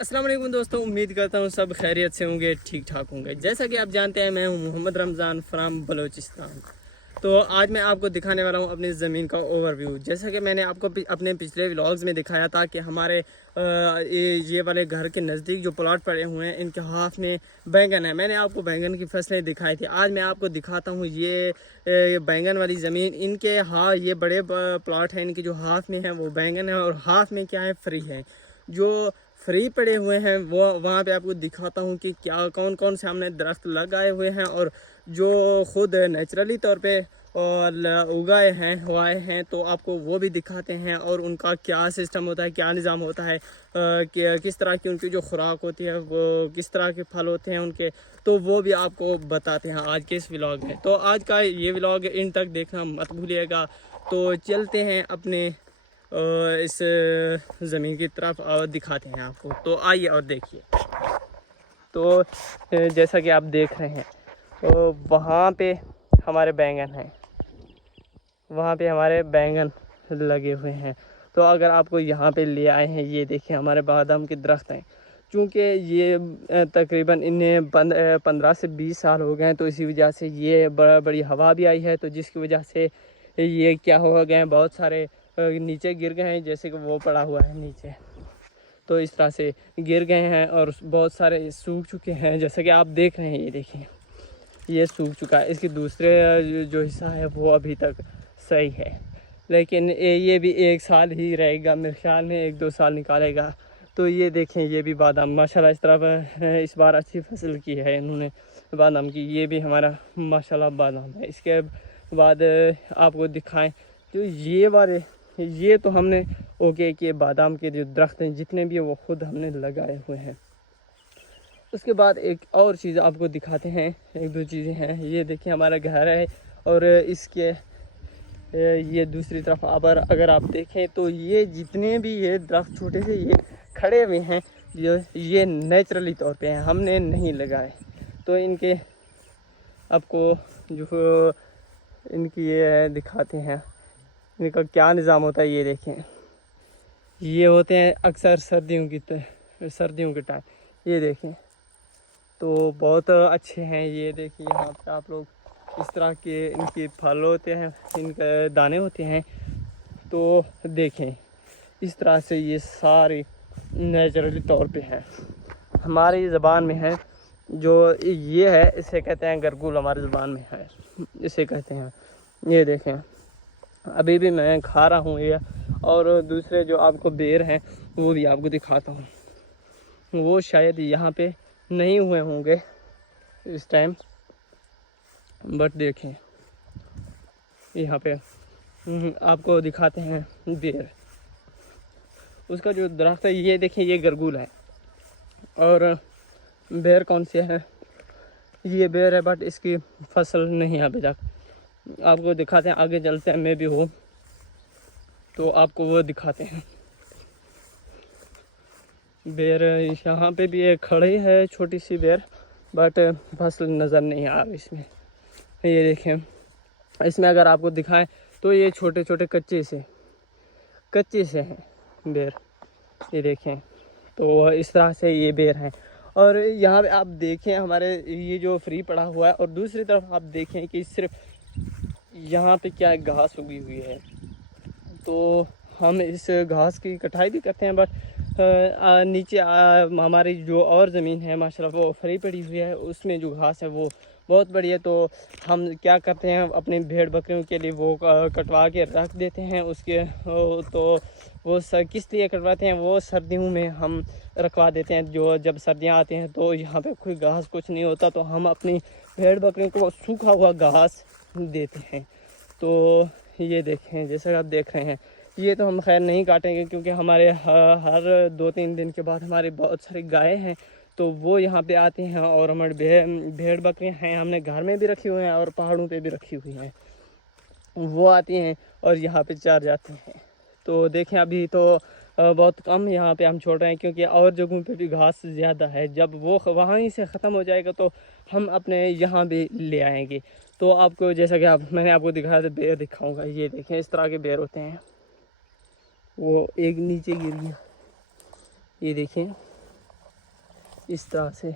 अस्सलाम वालेकुम दोस्तों, उम्मीद करता हूँ सब खैरियत से होंगे, ठीक ठाक होंगे। जैसा कि आप जानते हैं, मैं हूँ मोहम्मद रमज़ान फ्राम बलूचिस्तान। तो आज मैं आपको दिखाने वाला हूँ अपनी ज़मीन का ओवरव्यू। जैसा कि मैंने आपको अपने पिछले व्लॉग्स में दिखाया था कि हमारे ये वाले घर के नज़दीक जो प्लॉट पड़े हुए हैं, इनके हाफ में बैंगन है। मैंने आपको बैंगन की फसलें दिखाई थी। आज मैं आपको दिखाता हूँ ये बैंगन वाली ज़मीन। इनके हाँ, ये बड़े प्लॉट हैं, इनके जो हाफ में है वो बैंगन है और हाफ में क्या है, फ्री है। जो फ्री पड़े हुए हैं वो वहाँ पे आपको दिखाता हूँ कि क्या कौन कौन से हमने दरख्त लगाए हुए हैं और जो खुद नेचुरली तौर पे और उगाए हैं हुआए हैं, तो आपको वो भी दिखाते हैं और उनका क्या सिस्टम होता है, क्या निज़ाम होता है, कि किस तरह की उनकी जो खुराक होती है, वो किस तरह के फल होते हैं उनके, तो वो भी आपको बताते हैं आज के इस व्लॉग में। तो आज का ये व्लॉग इन तक देखना मत भूलिएगा। तो चलते हैं अपने इस ज़मीन की तरफ और दिखाते हैं आपको। तो आइए और देखिए। तो जैसा कि आप देख रहे हैं, तो वहाँ पे हमारे बैंगन हैं, वहाँ पे हमारे बैंगन लगे हुए हैं। तो अगर आपको यहाँ पे ले आए हैं, ये देखिए हमारे बादाम के दरख्त हैं। चूँकि ये तकरीबन इन्हें 15 से 20 साल हो गए हैं, तो इसी वजह से ये बड़ी हवा भी आई है, तो जिसकी वजह से ये क्या हो गए हैं, बहुत सारे नीचे गिर गए हैं। जैसे कि वो पड़ा हुआ है नीचे, तो इस तरह से गिर गए हैं और बहुत सारे सूख चुके हैं। जैसे कि आप देख रहे हैं, ये देखिए ये सूख चुका है। इसकी दूसरे जो हिस्सा है वो अभी तक सही है, लेकिन ये भी 1 साल ही रहेगा मेरे ख्याल में, 1-2 साल निकालेगा। तो ये देखें, ये भी बादाम माशाल्लाह इस तरफ इस बार अच्छी फसल की है इन्होंने बादाम की। ये भी हमारा माशाल्लाह बादाम है। इसके बाद आपको दिखाएं, जो ये वाले, ये तो हमने ओके कि बादाम के जो दरख्त हैं जितने भी हैं वो खुद हमने लगाए हुए हैं। उसके बाद एक और चीज़ आपको दिखाते हैं, 1-2 चीज़ें हैं। ये देखिए हमारा घर है और इसके ये दूसरी तरफ अगर आप देखें तो ये जितने भी ये दरख्त छोटे से ये खड़े हुए हैं, ये नेचुरली तौर पे हैं, हमने नहीं लगाए। तो इनके आपको जो इनकी ये दिखाते हैं, इनका क्या निज़ाम होता है। ये देखें, ये होते हैं अक्सर सर्दियों के टाइम। ये देखें, तो बहुत अच्छे हैं। ये देखिए यहाँ पे आप लोग इस तरह के इनके फल होते हैं, इनके दाने होते हैं। तो देखें, इस तरह से ये सारे नेचुरली तौर पे हैं। हमारी ज़बान में है जो ये है, इसे कहते हैं गरगुल, हमारी ज़बान में है इसे कहते हैं। ये देखें, अभी भी मैं खा रहा हूँ ये। और दूसरे जो आपको बेर हैं वो भी आपको दिखाता हूँ। वो शायद यहाँ पे नहीं हुए होंगे इस टाइम, बट देखें यहाँ पे आपको दिखाते हैं बेर। उसका जो दरख्त है, ये देखें, ये गरगुल है। और बेर कौन सी है, ये बेर है, बट इसकी फसल नहीं है अभी तक। आपको दिखाते हैं, आगे चलते हैं, मैं भी हूँ तो आपको वो दिखाते हैं। बेर यहाँ पे भी एक खड़ी है छोटी सी बेर, बट फसल नज़र नहीं आ रही इसमें। ये देखें, इसमें अगर आपको दिखाएं तो ये छोटे छोटे कच्चे से हैं बेर। ये देखें, तो इस तरह से ये बेर हैं। और यहाँ पे आप देखें हमारे ये जो फ्री पड़ा हुआ है, और दूसरी तरफ आप देखें कि सिर्फ यहाँ पे क्या घास उगी हुई है। तो हम इस घास की कटाई भी करते हैं, बट नीचे हमारी जो और ज़मीन है माशाल्लाह वो फ्री पड़ी हुई है, उसमें जो घास है वो बहुत बड़ी है। तो हम क्या करते हैं, अपने भेड़ बकरियों के लिए वो कटवा के रख देते हैं उसके। तो वो किस लिए कटवाते हैं, वो सर्दियों में हम रखवा देते हैं। जो जब सर्दियाँ आती हैं तो यहाँ पे कोई घास कुछ नहीं होता, तो हम अपनी भेड़ बकरियों को सूखा हुआ घास देते हैं। तो ये देखें, जैसे आप देख रहे हैं, ये तो हम खैर नहीं काटेंगे क्योंकि हमारे हर 2-3 दिन के बाद हमारी बहुत सारी गायें हैं, तो वो यहाँ पे आती हैं। और हमारे भेड़ बकरियाँ हैं, हमने घर में भी रखी हुई हैं और पहाड़ों पे भी रखी हुई हैं। वो आती हैं और यहाँ पे चर जाती हैं। तो देखें, अभी तो बहुत कम यहाँ पे हम छोड़ रहे हैं क्योंकि और जगहों पे भी घास ज़्यादा है। जब वो वहीं से ख़त्म हो जाएगा तो हम अपने यहाँ भी ले आएंगे। तो आपको जैसा कि मैंने आपको दिखाया था, बेर दिखाऊंगा। ये देखें, इस तरह के बेर होते हैं। वो एक नीचे गिर गया, ये देखें, इस तरह से।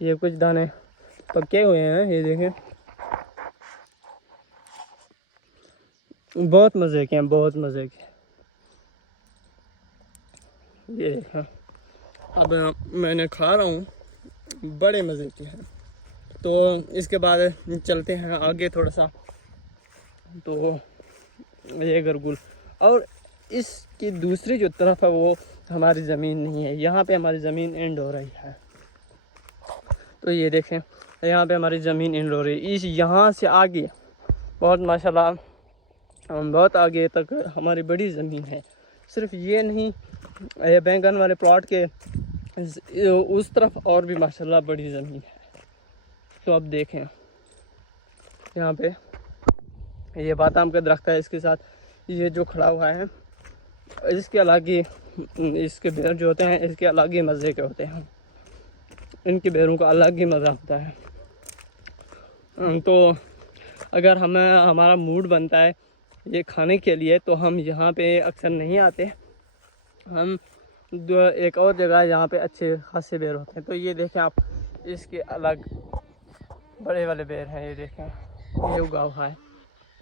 ये कुछ दाने पके हुए हैं, ये देखें, बहुत मज़े के हैं, बहुत मज़े के। ये देखें, अब मैंने खा रहा हूँ, बड़े मज़े के हैं। तो इसके बाद चलते हैं आगे थोड़ा सा। तो ये गरगुल, और इसकी दूसरी जो तरफ है वो हमारी ज़मीन नहीं है, यहाँ पे हमारी ज़मीन एंड हो रही है। तो ये देखें, यहाँ पे हमारी ज़मीन एंड हो रही है। इस यहाँ से आगे बहुत माशाल्लाह बहुत आगे तक हमारी बड़ी ज़मीन है। सिर्फ ये नहीं, ये बैंगन वाले प्लॉट के उस तरफ और भी माशाल्लाह बड़ी ज़मीन है। तो अब देखें, यहाँ पे ये बादाम का दरख्त है, इसके साथ ये जो खड़ा हुआ है, इसके अलग ही, इसके बेर जो होते हैं इसके अलग ही मज़े के होते हैं, इनके बेरों का अलग ही मज़ा होता है। तो अगर हमारा मूड बनता है ये खाने के लिए तो हम यहाँ पे अक्सर नहीं आते, हम एक और जगह है जहाँ पे अच्छे खासे बेर होते हैं। तो ये देखें आप, इसके अलग बड़े वाले बेर हैं, ये देखें, ये उगा हुआ है।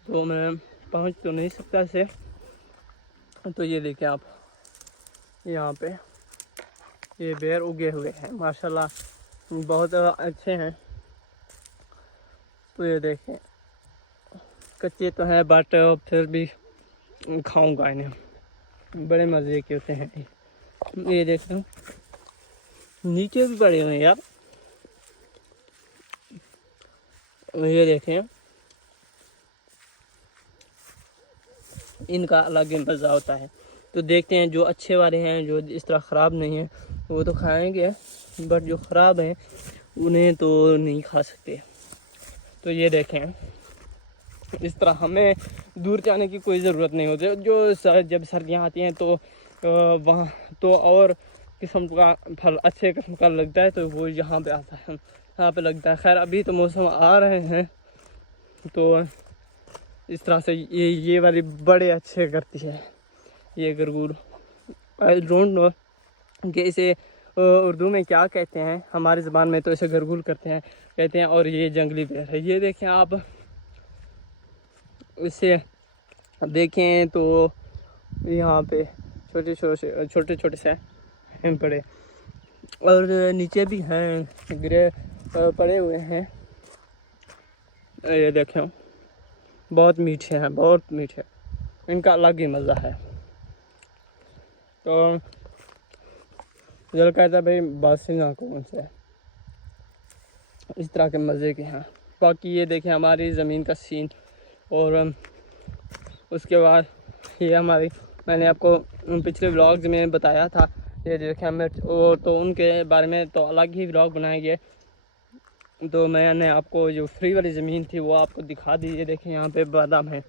तो मैं पहुँच तो नहीं सकता इसे। तो ये देखें आप, यहाँ पे ये बेर उगे हुए हैं माशाल्लाह, बहुत अच्छे हैं। तो ये देखें, कच्चे तो हैं बट फिर भी खाऊंगा इन्हें, बड़े मज़े के होते हैं। ये देखें, नीचे भी पड़े हुए हैं यार, ये देखें, इनका अलग ही मज़ा होता है। तो देखते हैं, जो अच्छे वाले हैं, जो इस तरह ख़राब नहीं है वो तो खाएंगे, बट जो ख़राब हैं उन्हें तो नहीं खा सकते। तो ये देखें, इस तरह हमें दूर जाने की कोई ज़रूरत नहीं होती। जो जब सर्दियाँ आती हैं तो वहाँ तो और किस्म का फल अच्छे किस्म का लगता है, तो वो यहाँ पे आता है, यहाँ पे लगता है। खैर अभी तो मौसम आ रहे हैं, तो इस तरह से ये वाली बड़े अच्छे करती है ये गरगुल। आई डोंट नो कि इसे उर्दू में क्या कहते हैं, हमारी ज़बान में तो इसे गरगुल कहते हैं। और ये जंगली बेर है, ये देखें आप, इसे देखें तो यहाँ पे छोटे छोटे से हैं पड़े, और नीचे भी हैं गिरे पड़े हुए हैं। ये देखें, बहुत मीठे हैं, बहुत मीठे, इनका अलग ही मज़ा है। तो दिल कहता है भाई बासी ना कौन से, इस तरह के मज़े के हैं। बाकी ये देखें हमारी ज़मीन का सीन। और उसके बाद ये हमारी, मैंने आपको पिछले व्लॉग्स में बताया था, ये देखें मिर्च, और तो उनके बारे में तो अलग ही व्लॉग बनाएंगे। तो मैंने आपको जो फ्री वाली ज़मीन थी वो आपको दिखा दी। ये देखें यहाँ पे बादाम है।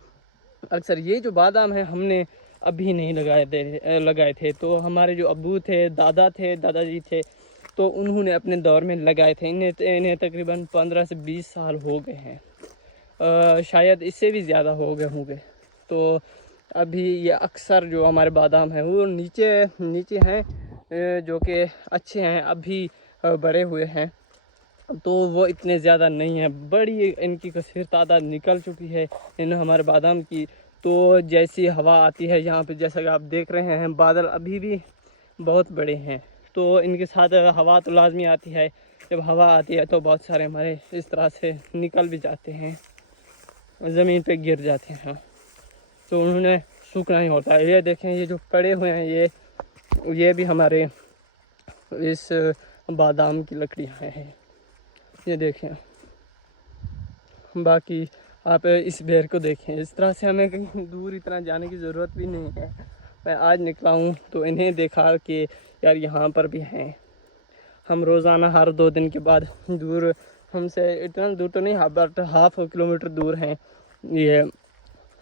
अक्सर ये जो बादाम है हमने अभी नहीं लगाए थे। तो हमारे जो अब्बू थे, दादाजी थे, तो उन्होंने अपने दौर में लगाए थे। इन्हें तकरीबन 15 से 20 साल हो गए हैं, शायद इससे भी ज़्यादा हो गए होंगे। तो अभी ये अक्सर जो हमारे बादाम हैं वो नीचे हैं, जो कि अच्छे हैं, अभी बड़े हुए हैं। तो वो इतने ज़्यादा नहीं है, बड़ी इनकी कसीर तादाद निकल चुकी है इन हमारे बादाम की। तो जैसी हवा आती है यहाँ पे, जैसा कि आप देख रहे हैं, बादल अभी भी बहुत बड़े हैं, तो इनके साथ हवा तो लाजमी आती है। जब हवा आती है तो बहुत सारे हमारे इस तरह से निकल भी जाते हैं, ज़मीन पे गिर जाते हैं, तो उन्होंने सूखना ही होता है। ये देखें, ये जो पड़े हुए हैं ये भी हमारे इस बादाम की लकड़ियाँ हैं, ये देखें। बाकी आप इस बेर को देखें, इस तरह से हमें कहीं दूर इतना जाने की ज़रूरत भी नहीं है। मैं आज निकला हूँ तो इन्हें देखा कि यार यहाँ पर भी हैं। हम रोज़ाना हर 2 दिन के बाद दूर, हमसे इतना दूर तो नहीं, बट ½ किलोमीटर दूर हैं ये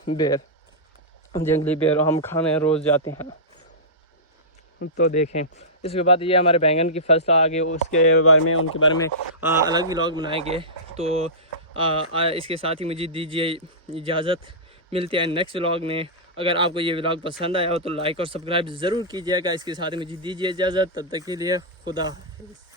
बेर, जंगली बेर, हम खाने रोज़ जाते हैं। तो देखें, इसके बाद ये हमारे बैंगन की फसल आ गई, उनके बारे में अलग ही व्लॉग बनाएंगे। तो इसके साथ ही मुझे दीजिए इजाज़त, मिलते हैं नेक्स्ट व्लॉग में। अगर आपको ये व्लॉग पसंद आया हो तो लाइक और सब्सक्राइब ज़रूर कीजिएगा। इसके साथ ही मुझे दीजिए इजाज़त, तब तक के लिए खुदा हाफ़िज़।